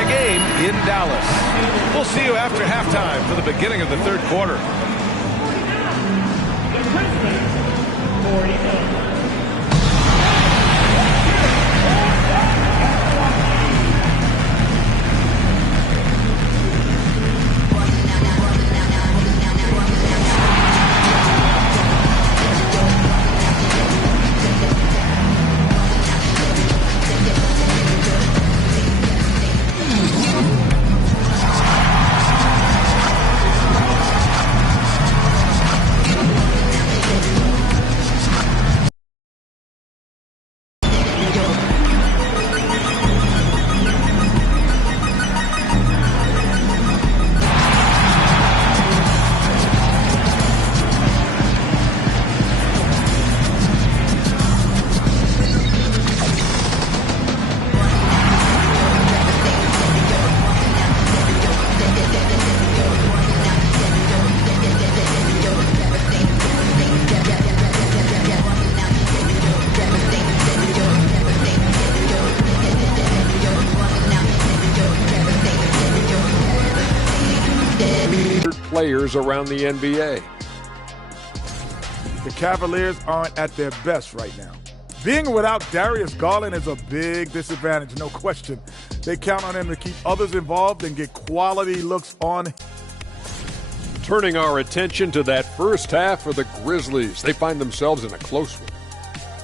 tie game in Dallas. We'll see you after halftime for the beginning of the third quarter. Players around the NBA. The Cavaliers aren't at their best right now. Being without Darius Garland is a big disadvantage, no question. They count on him to keep others involved and get quality looks on. Turning our attention to that first half for the Grizzlies. They find themselves in a close one.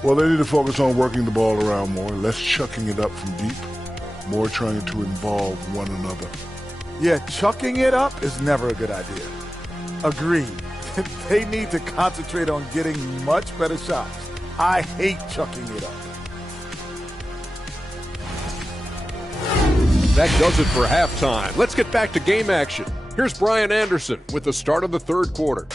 Well, they need to focus on working the ball around more, less chucking it up from deep, more trying to involve one another. Yeah, chucking it up is never a good idea. Agreed. They need to concentrate on getting much better shots. I hate chucking it up. That does it for halftime. Let's get back to game action. Here's Brian Anderson with the start of the third quarter.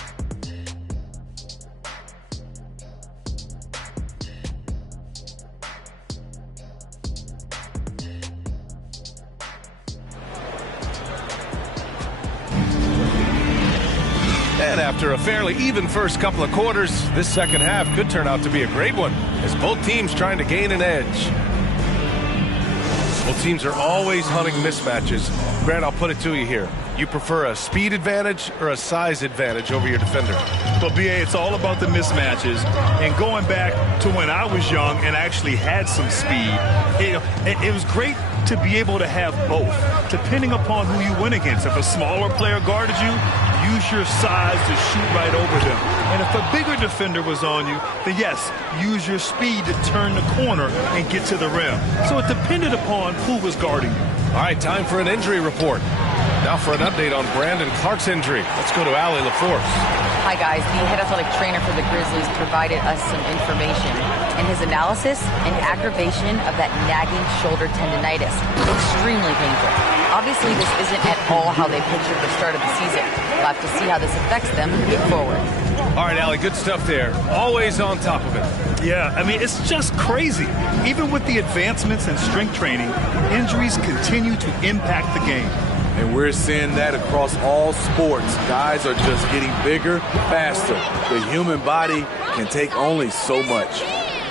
And after a fairly even first couple of quarters, this second half could turn out to be a great one, as both teams trying to gain an edge. Both teams are always hunting mismatches. Grant, I'll put it to you here. You prefer a speed advantage or a size advantage over your defender? Well, B.A., it's all about the mismatches. And going back to when I was young and actually had some speed, it was great to be able to have both, depending upon who you went against. If a smaller player guarded you, use your size to shoot right over them. And if a bigger defender was on you, then yes, use your speed to turn the corner and get to the rim. So it depended upon who was guarding you. All right, time for an injury report. Now for an update on Brandon Clark's injury. Let's go to Allie LaForce. Hi, guys. The head athletic trainer for the Grizzlies provided us some information. In his analysis, an aggravation of that nagging shoulder tendonitis. Extremely painful. Obviously, this isn't at all how they pictured the start of the season. We'll have to see how this affects them moving forward. All right, Allie, good stuff there. Always on top of it. Yeah, I mean, it's just crazy. Even with the advancements in strength training, injuries continue to impact the game. And we're seeing that across all sports. Guys are just getting bigger, faster. The human body can take only so much.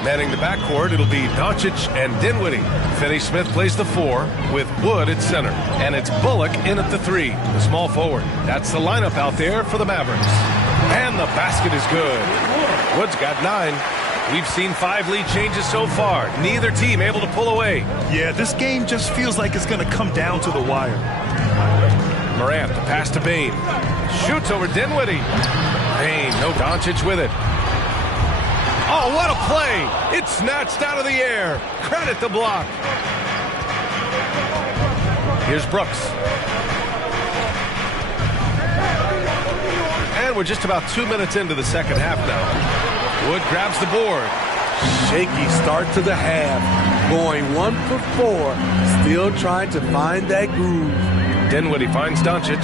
Manning the backcourt, it'll be Doncic and Dinwiddie. Finney-Smith plays the 4 with Wood at center. And it's Bullock in at the 3, the small forward. That's the lineup out there for the Mavericks. And the basket is good. Wood's got 9. We've seen 5 lead changes so far. Neither team able to pull away. Yeah, this game just feels like it's going to come down to the wire. Morant, the pass to Bane. Shoots over Dinwiddie. Bane, no Doncic with it. Oh, what a play! It's snatched out of the air. Credit the block. Here's Brooks. And we're just about 2 minutes into the second half now. Wood grabs the board. Shaky start to the half. Going 1 for 4. Still trying to find that groove. Dinwiddie finds Doncic.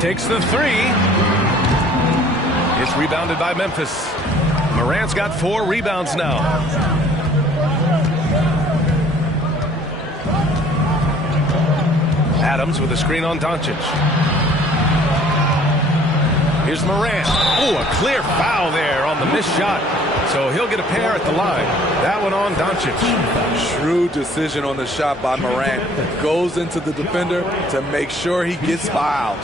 Takes the 3. It's rebounded by Memphis. Morant's got 4 rebounds now. Adams with a screen on Doncic. Here's Morant. Oh, a clear foul there on the missed shot. So he'll get a pair at the line. That one on Doncic. Shrewd decision on the shot by Morant. Goes into the defender to make sure he gets fouled.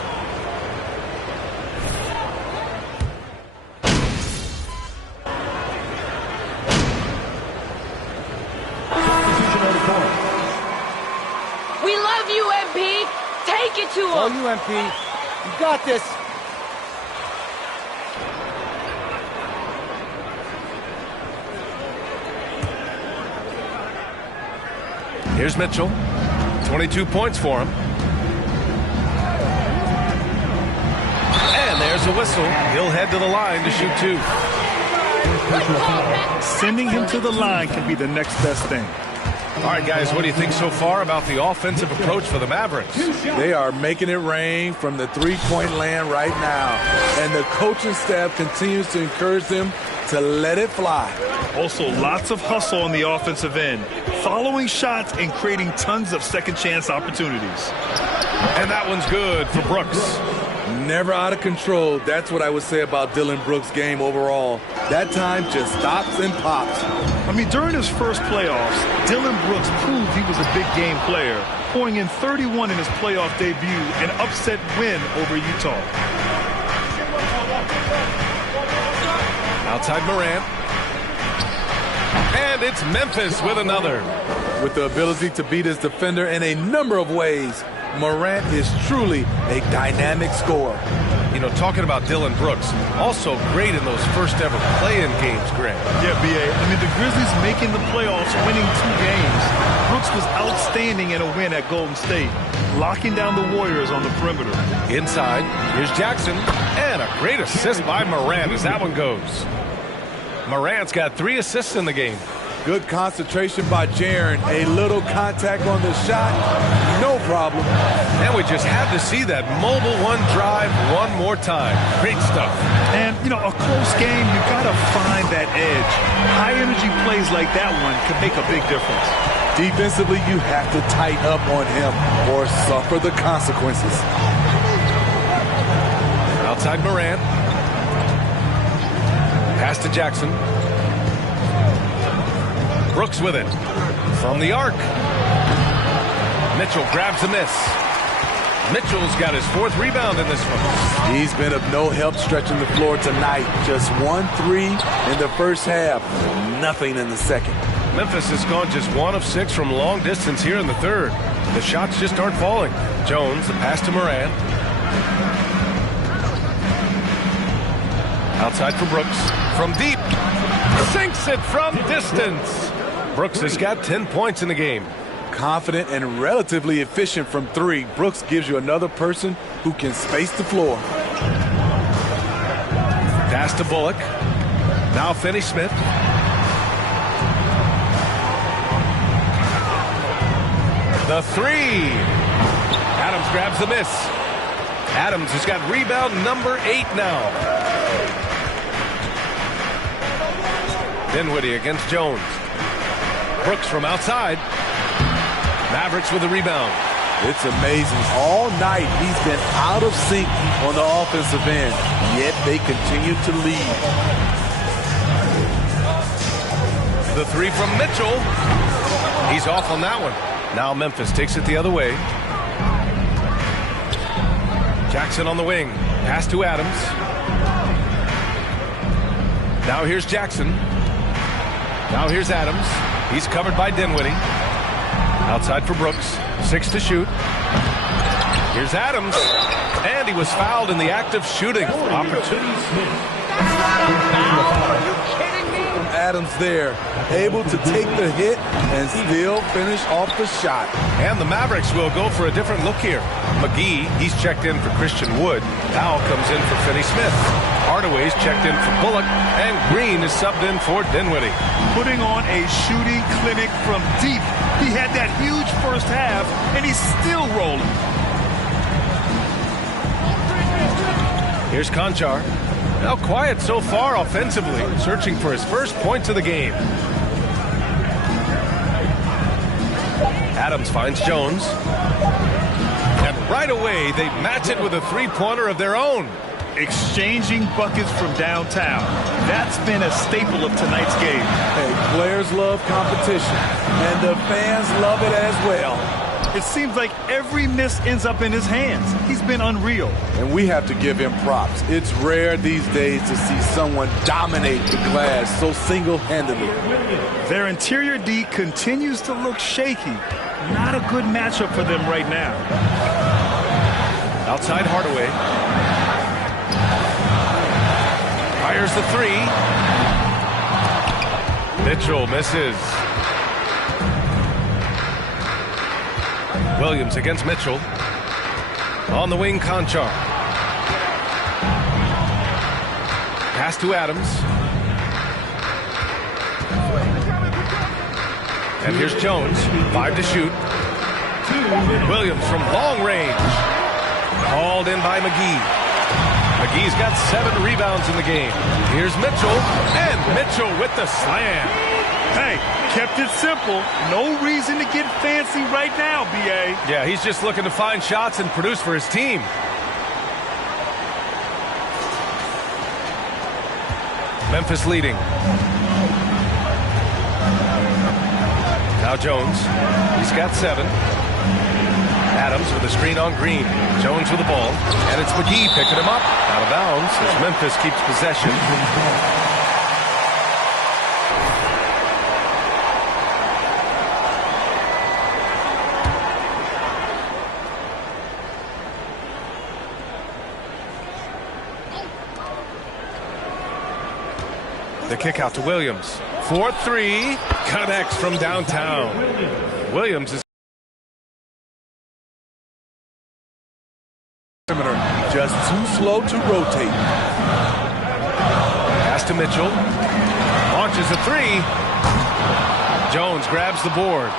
We love you, MP. Take it to him. Oh, you, MP. You got this. Here's Mitchell. 22 points for him. And there's a whistle. He'll head to the line to shoot 2. Sending him to the line can be the next best thing. All right, guys, what do you think so far about the offensive approach for the Mavericks? They are making it rain from the three-point land right now. And the coaching staff continues to encourage them to let it fly. Also, lots of hustle on the offensive end. Following shots and creating tons of second-chance opportunities. And that one's good for Brooks. Never out of control. That's what I would say about Dillon Brooks' game overall. That time just stops and pops. I mean, during his first playoffs, Dillon Brooks proved he was a big game player, pouring in 31 in his playoff debut, an upset win over Utah. Outside Morant. And it's Memphis with another. With the ability to beat his defender in a number of ways, Morant is truly a dynamic scorer. You know, talking about Dillon Brooks, also great in those first ever play-in games, Greg. Yeah, B.A. I mean, the Grizzlies making the playoffs, winning 2 games. Brooks was outstanding in a win at Golden State, locking down the Warriors on the perimeter. Inside, here's Jackson, and a great assist by Morant as that one goes. Morant's got 3 assists in the game. Good concentration by Jaren. A little contact on the shot, no problem. And we just had to see that mobile one drive one more time. Great stuff. And, you know, a close game, you got to find that edge. High-energy plays like that one can make a big difference. Defensively, you have to tighten up on him or suffer the consequences. Outside Morant. Pass to Jackson. Brooks with it. From the arc. Mitchell grabs a miss. Mitchell's got his 4th rebound in this one. He's been of no help stretching the floor tonight. Just 1 3 in the first half. Nothing in the second. Memphis has gone just 1 of 6 from long distance here in the third. The shots just aren't falling. Jones, the pass to Morant. Outside for Brooks. From deep. Sinks it from distance. Brooks has got 10 points in the game. Confident and relatively efficient from 3. Brooks gives you another person who can space the floor. Pass to Bullock. Now Finney-Smith. The 3. Adams grabs the miss. Adams has got rebound number 8 now. Dinwiddie against Jones. Brooks from outside. Mavericks with the rebound. It's amazing. All night he's been out of sync on the offensive end, yet they continue to lead. The 3 from Mitchell. He's off on that one. Now Memphis takes it the other way. Jackson on the wing. Pass to Adams. Now here's Jackson. Now here's Adams. He's covered by Dinwiddie. Outside for Brooks. 6 to shoot. Here's Adams. And he was fouled in the act of shooting. Opportunity. That's not a foul. Are you kidding me? Adams there, able to take the hit and still finish off the shot. And the Mavericks will go for a different look here. McGee, he's checked in for Christian Wood. Powell comes in for Finney-Smith. Hardaway's checked in for Bullock. And Green is subbed in for Dinwiddie. Putting on a shooting clinic from deep. He had that huge first half, and he's still rolling. Here's Conchar. Now quiet so far offensively, searching for his first points of the game. Adams finds Jones. And right away, they match it with a 3-pointer of their own. exchanging buckets from downtown. That's been a staple of tonight's game. Hey, players love competition, and the fans love it as well. It seems like every miss ends up in his hands. He's been unreal. And we have to give him props. It's rare these days to see someone dominate the glass so single-handedly. Their interior D continues to look shaky. Not a good matchup for them right now. Outside Hardaway. Fires the three. Mitchell misses. Williams against Mitchell. On the wing, Conchar. Pass to Adams. And here's Jones. 5 to shoot. Williams from long range. Called in by McGee. McGee's got 7 rebounds in the game. Here's Mitchell. And Mitchell with the slam. Hey, kept it simple. No reason to get fancy right now, B.A. Yeah, he's just looking to find shots and produce for his team. Memphis leading. Now Jones. He's got 7. Adams with a screen on Green. Jones with the ball. And it's McGee picking him up. Out of bounds as Memphis keeps possession. The kick out to Williams. 4-3. Connects from downtown. Williams is just too slow to rotate. Pass to Mitchell. Launches a 3. Jones grabs the board.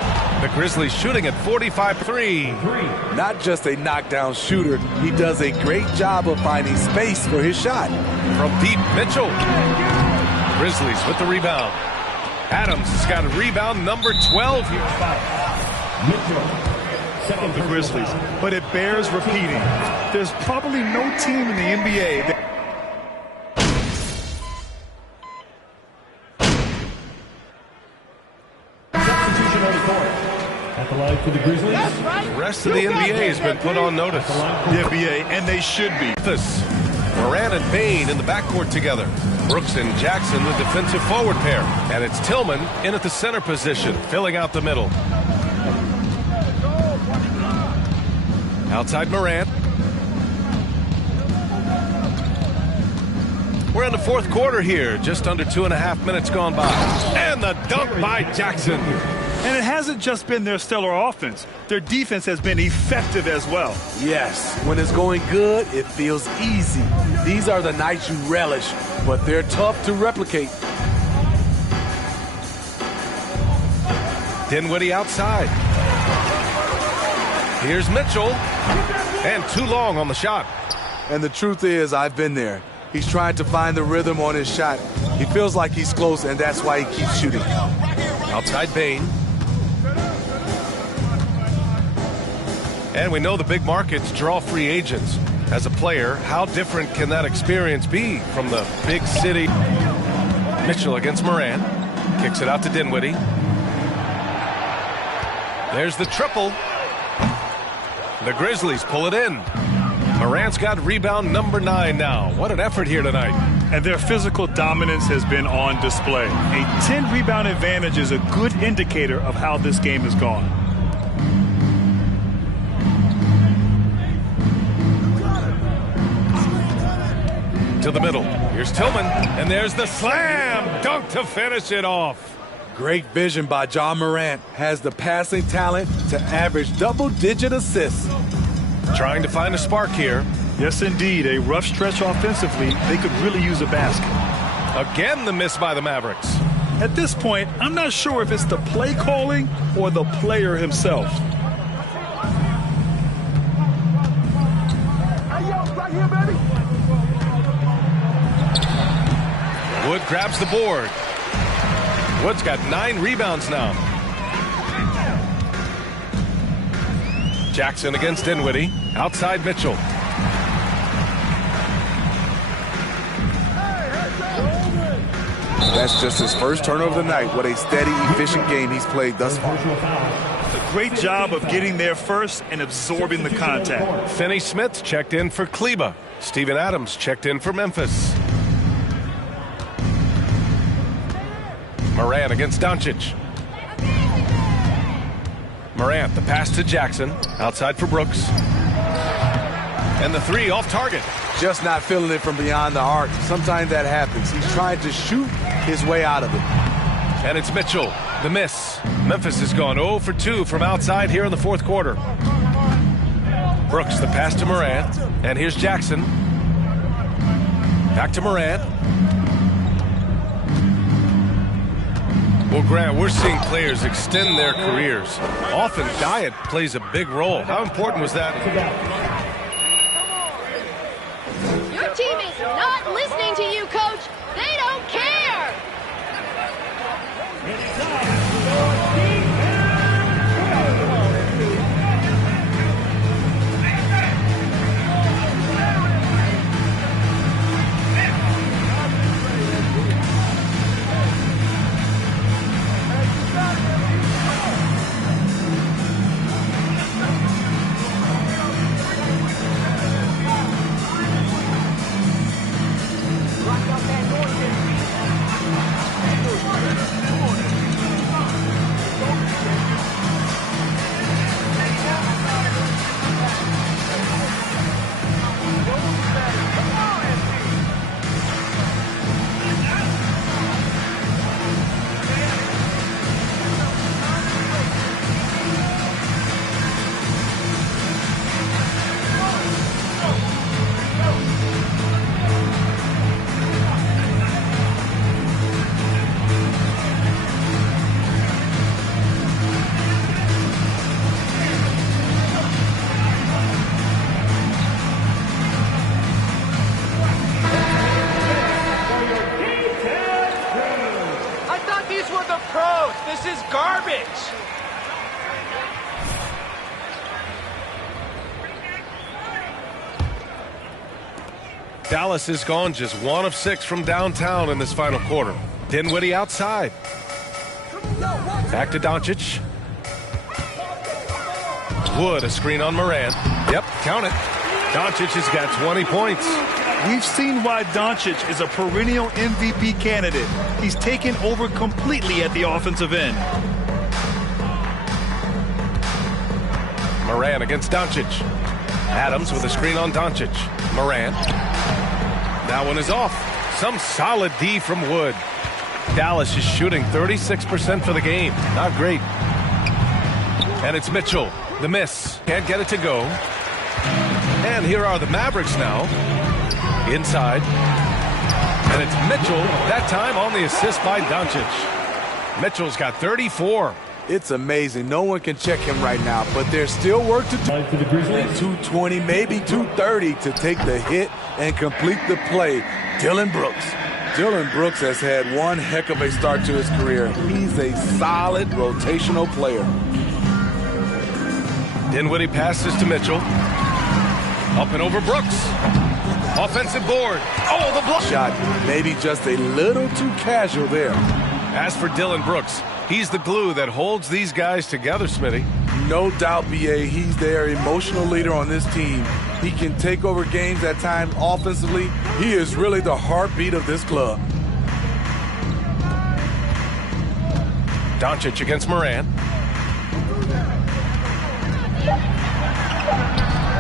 The Grizzlies shooting at 45-3. Not just a knockdown shooter, he does a great job of finding space for his shot. From deep, Mitchell. Grizzlies with the rebound. Adams has got a rebound number 12 here. Of the Grizzlies, but it bears repeating. There's probably no team in the NBA that substitution on the court. At the line for the Grizzlies. The rest of the NBA has been put on notice. The NBA, and they should be. This Moran and Bain in the backcourt together. Brooks and Jackson, the defensive forward pair. And it's Tillman in at the center position, filling out the middle. Outside Morant. We're in the fourth quarter here. Just under 2.5 minutes gone by. And the dunk by Jackson. And it hasn't just been their stellar offense. Their defense has been effective as well. Yes, when it's going good, it feels easy. These are the nights you relish, but they're tough to replicate. Dinwiddie outside. Here's Mitchell. And too long on the shot. And the truth is, I've been there. He's trying to find the rhythm on his shot. He feels like he's close, and that's why he keeps shooting. Outside Bain. And we know the big markets draw free agents. As a player, how different can that experience be from the big city? Mitchell against Moran. Kicks it out to Dinwiddie. There's the triple. The Grizzlies pull it in. Morant's got rebound number 9 now. What an effort here tonight. And their physical dominance has been on display. A 10-rebound advantage is a good indicator of how this game has gone. To the middle. Here's Tillman. And there's the slam dunk to finish it off. Great vision by John Morant. Has the passing talent to average double-digit assists. Trying to find a spark here. Yes, indeed. A rough stretch offensively. They could really use a basket. Again, the miss by the Mavericks. At this point, I'm not sure if it's the play calling or the player himself. Wood grabs the board. Wood's got 9 rebounds now. Jackson against Dinwiddie. Outside Mitchell. That's just his first turnover of the night. What a steady, efficient game he's played thus far. A great job of getting there first and absorbing the contact. Finney Smith checked in for Kleba. Steven Adams checked in for Memphis. Morant against Doncic. Morant, the pass to Jackson. Outside for Brooks. And the three off target. Just not feeling it from beyond the arc. Sometimes that happens. He's trying to shoot his way out of it. And it's Mitchell, the miss. Memphis has gone 0 for 2 from outside here in the fourth quarter. Brooks, the pass to Morant. And here's Jackson. Back to Morant. Well, Grant, we're seeing players extend their careers. Often diet plays a big role. How important was that? Your team is not listening to you, Coach. They don't care. This is garbage! Dallas has gone just 1 of 6 from downtown in this final quarter. Dinwiddie outside. Back to Doncic. Wood, a screen on Morant. Yep, count it. Doncic has got 20 points. We've seen why Doncic is a perennial MVP candidate. He's taken over completely at the offensive end. Morant against Doncic. Adams with a screen on Doncic. Morant. That one is off. Some solid D from Wood. Dallas is shooting 36% for the game. Not great. And it's Mitchell. The miss. Can't get it to go. And here are the Mavericks now. Inside. And it's Mitchell, that time on the assist by Doncic. Mitchell's got 34. It's amazing. No one can check him right now, but there's still work to do. 220, maybe 230 to take the hit and complete the play. Dillon Brooks. Dillon Brooks has had one heck of a start to his career. He's a solid rotational player. Dinwiddie passes to Mitchell. Up and over Brooks. Offensive board. Oh, the block. Shot maybe just a little too casual there. As for Dillon Brooks, he's the glue that holds these guys together, Smitty. No doubt, B.A., he's their emotional leader on this team. He can take over games at times offensively. He is really the heartbeat of this club. Doncic against Morant.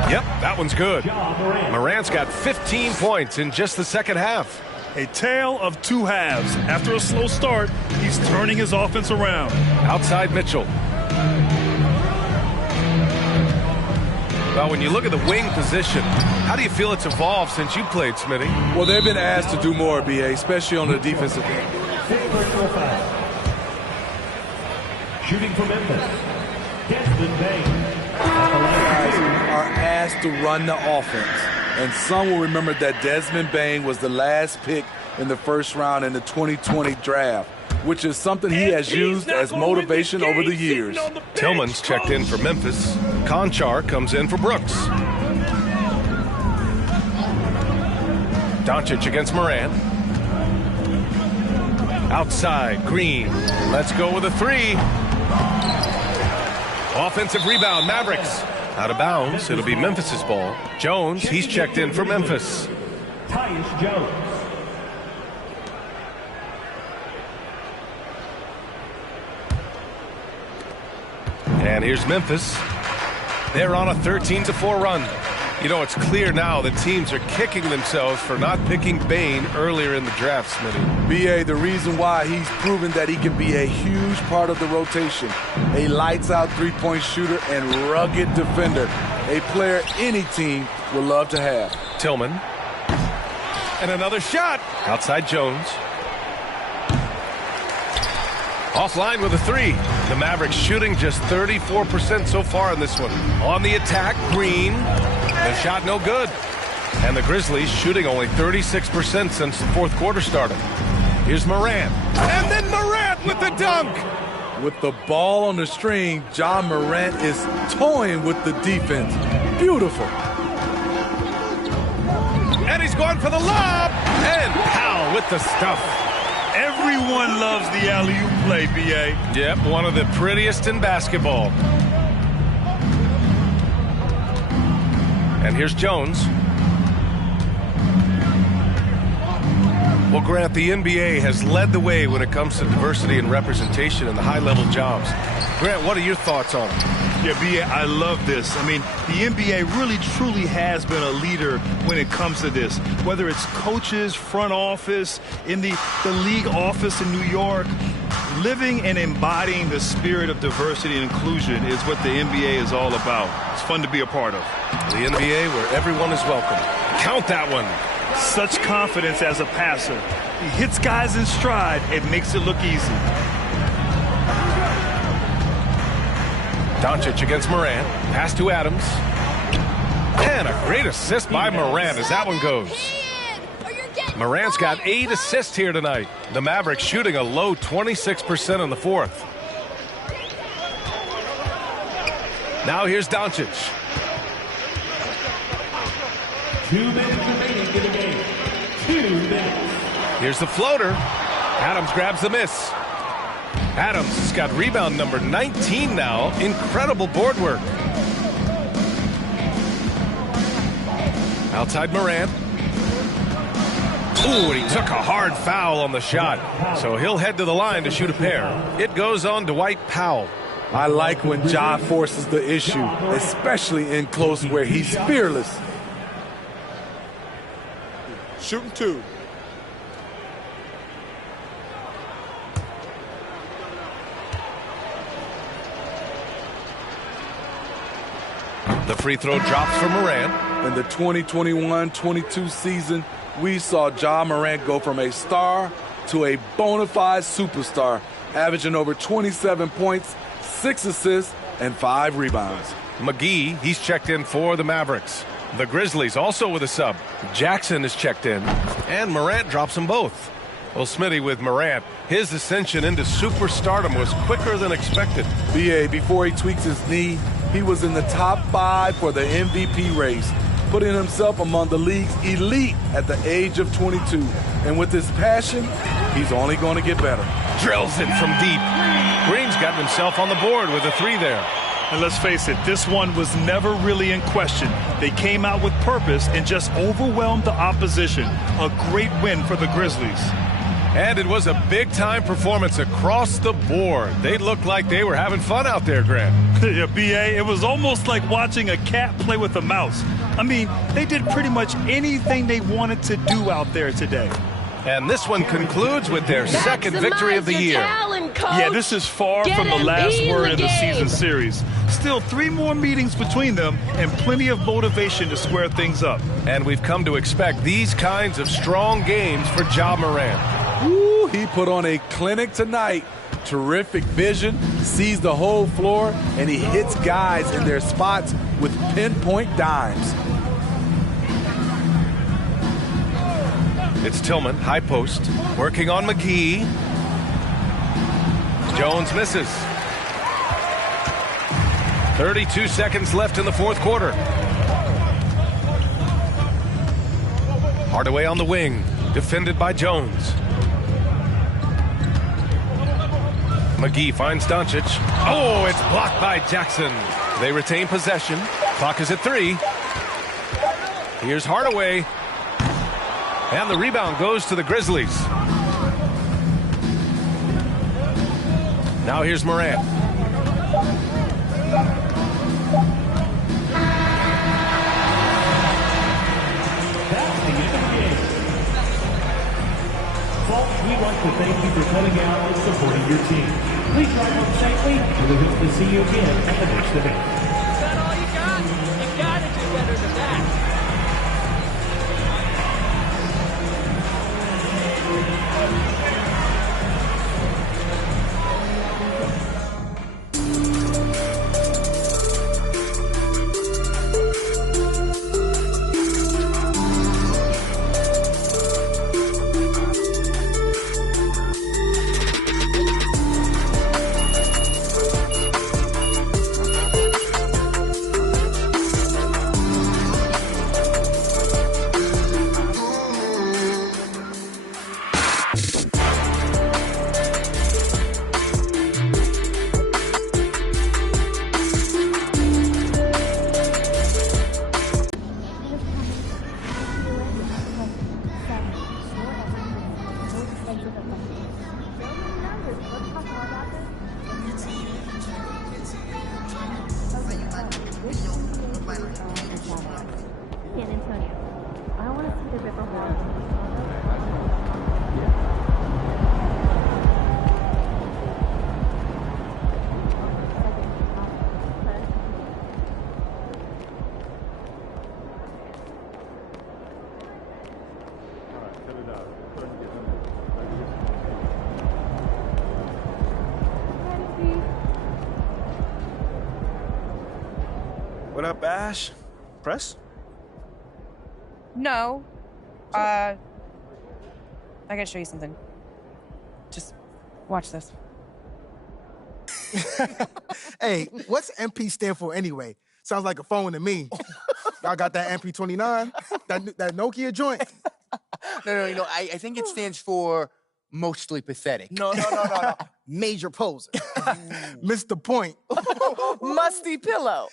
Yep, that one's good. Morant's got 15 points in just the second half. A tale of two halves. After a slow start, he's turning his offense around. Outside Mitchell. Well, when you look at the wing position, how do you feel it's evolved since you played, Smitty? Well, they've been asked to do more, B.A., especially on the defensive end. Shooting for Memphis, Desmond Bain. Guys are asked to run the offense. And some will remember that Desmond Bain was the last pick in the first round in the 2020 draft, which is something he has used as motivation over the years. Tillman's checked in for Memphis. Conchar comes in for Brooks. Doncic against Morant. Outside, Green. Let's go with a three. Offensive rebound, Mavericks. Out of bounds. It'll be Memphis's ball. Jones, he's checked in for Memphis. Tyus Jones. And here's Memphis. They're on a 13-4 run. You know, it's clear now that teams are kicking themselves for not picking Bane earlier in the draft, Smitty. B.A., the reason why he's proven that he can be a huge part of the rotation. A lights-out three-point shooter and rugged defender. A player any team would love to have. Tillman. And another shot. Outside Jones. Offline with a three. The Mavericks shooting just 34% so far in this one. On the attack, Green. The shot no good. And the Grizzlies shooting only 36% since the fourth quarter started. Here's Morant. And then Morant with the dunk. With the ball on the string, Ja Morant is toying with the defense. Beautiful. And he's going for the lob. And Powell with the stuff. Everyone loves the alley-oop play, B.A. Yep, one of the prettiest in basketball. And here's Jones. Well, Grant, the NBA has led the way when it comes to diversity and representation in the high-level jobs. Grant, what are your thoughts on it? Yeah, B.A., I love this. I mean, the NBA really, truly has been a leader when it comes to this. Whether it's coaches, front office, in the league office in New York, living and embodying the spirit of diversity and inclusion is what the NBA is all about. It's fun to be a part of. The NBA where everyone is welcome. Count that one. Such confidence as a passer. He hits guys in stride. It makes it look easy. Doncic against Morant. Pass to Adams. And a great assist by Morant as that one goes. Morant's got 8 assists here tonight. The Mavericks shooting a low 26% in the fourth. Now here's Doncic. 2 minutes remaining in the game. 2 minutes. Here's the floater. Adams grabs the miss. Adams has got rebound number 19 now. Incredible board work. Outside Morant. Ooh, and he took a hard foul on the shot. So he'll head to the line to shoot a pair. It goes on Dwight Powell. I like when Ja forces the issue, especially in close where he's fearless. Shooting two. The free throw drops for Morant. In the 2021-22 season, we saw Ja Morant go from a star to a bona fide superstar, averaging over 27 points, 6 assists, and 5 rebounds. McGee, he's checked in for the Mavericks. The Grizzlies also with a sub. Jackson is checked in, and Morant drops them both. Well, Smitty, with Morant, his ascension into superstardom was quicker than expected. B.A., before he tweaks his knee, he was in the top 5 for the MVP race, putting himself among the league's elite at the age of 22. And with his passion, he's only going to get better. Drills it from deep. Green's gotten himself on the board with a three there. And let's face it, this one was never really in question. They came out with purpose and just overwhelmed the opposition. A great win for the Grizzlies. And it was a big-time performance across the board. They looked like they were having fun out there, Grant. Yeah, B.A., it was almost like watching a cat play with a mouse. I mean, they did pretty much anything they wanted to do out there today. And this one concludes with their second victory of the year. Yeah, this is far from the last word in the season series. Still 3 more meetings between them and plenty of motivation to square things up. And we've come to expect these kinds of strong games for Ja Morant. Woo, he put on a clinic tonight. Terrific vision, sees the whole floor, and he hits guys in their spots with pinpoint dimes. It's Tillman, high post, working on McGee. Jones misses. 32 seconds left in the fourth quarter. Hardaway on the wing, defended by Jones. McGee finds Doncic. Oh, it's blocked by Jackson. They retain possession. Clock is at 3. Here's Hardaway. And the rebound goes to the Grizzlies. Now here's Morant. That's the end of the game. Folks, we'd like to thank you for coming out and supporting your team. Please drive home safely, and we hope to see you again at the next event. Is that all you got? You gotta do better than that. What up, Ash? Press? No. I gotta show you something. Just watch this. Hey, what's MP stand for anyway? Sounds like a phone to me. Y'all got that MP29? That Nokia joint? No. I think it stands for mostly pathetic. No. Major poser. Missed the point. Musty pillow.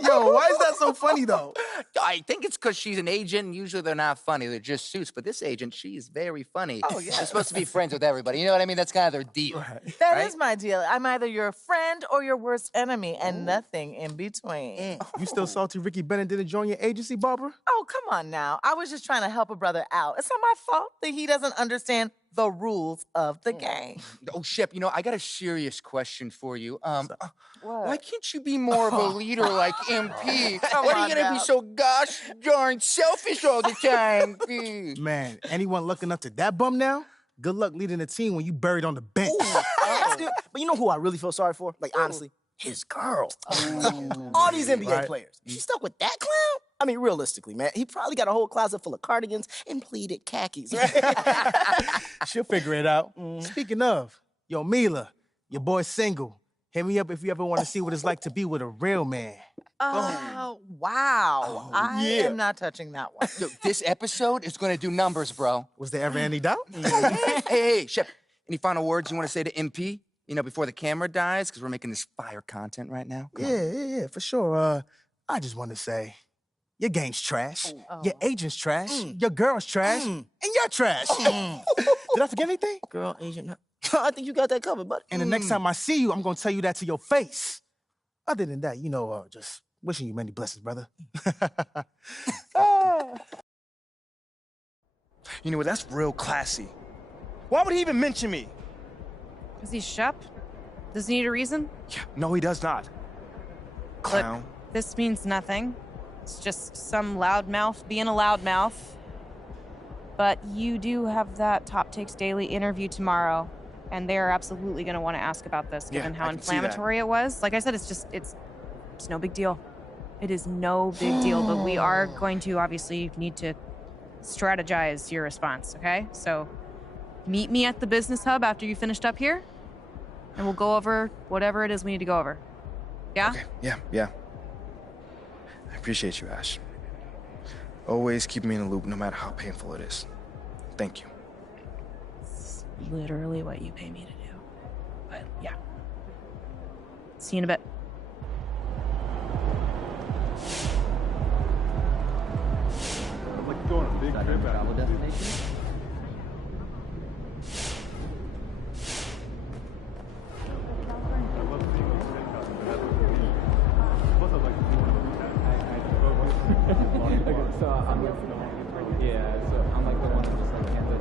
Yo, why is that so funny, though? I think it's because she's an agent, and usually they're not funny. They're just suits. But this agent, she is very funny. Oh, yeah. They're supposed to be friends with everybody. You know what I mean? That's kind of their deal. That is my deal. I'm either your friend or your worst enemy, and nothing in between. You still salty Ricky Bennett didn't join your agency, Barbara? Oh, come on now. I was just trying to help a brother out. It's not my fault that he doesn't understand the rules of the game. Oh, Shep, I got a serious question for you. Why can't you be more of a leader like MP? Why are you gonna be so gosh darn selfish all the time? Man, anyone looking up to that bum now? Good luck leading the team when you buried on the bench. But you know who I really feel sorry for? Like, honestly? His girl. All these NBA players. She's stuck with that clown? I mean, realistically, man, he probably got a whole closet full of cardigans and pleated khakis, right? She'll figure it out. Speaking of, yo, Mila, your boy's single. Hit me up if you ever want to see what it's like to be with a real man. Oh, wow. I am not touching that one. Yo, this episode is going to do numbers, bro. Was there ever any doubt? Hey, Shep, any final words you want to say to MP? Before the camera dies, because we're making this fire content right now. Yeah, for sure. I just want to say, your game's trash. Your agent's trash. Your girl's trash. And you're trash. Did I forget anything? Girl, agent, I think you got that covered, buddy. And the next time I see you, I'm going to tell you that to your face. Other than that, just wishing you many blessings, brother. You know what? That's real classy. Why would he even mention me? Because he's Shep? Does he need a reason? Yeah, no, he does not. Clown. Look, this means nothing. It's just some loudmouth being a loudmouth. But you do have that Top Takes Daily interview tomorrow, and they're absolutely going to want to ask about this, given how inflammatory it was. Like I said, it's no big deal. It is no big deal, but we are going to obviously need to strategize your response, okay? So meet me at the business hub after you finished up here, and we'll go over whatever it is we need to go over. Yeah? Okay. Yeah. I appreciate you, Ash. Always keep me in the loop, no matter how painful it is. Thank you. It's literally what you pay me to do. Yeah. See you in a bit. Like going on a big trip travel destination. So I'm like the one that just like can't let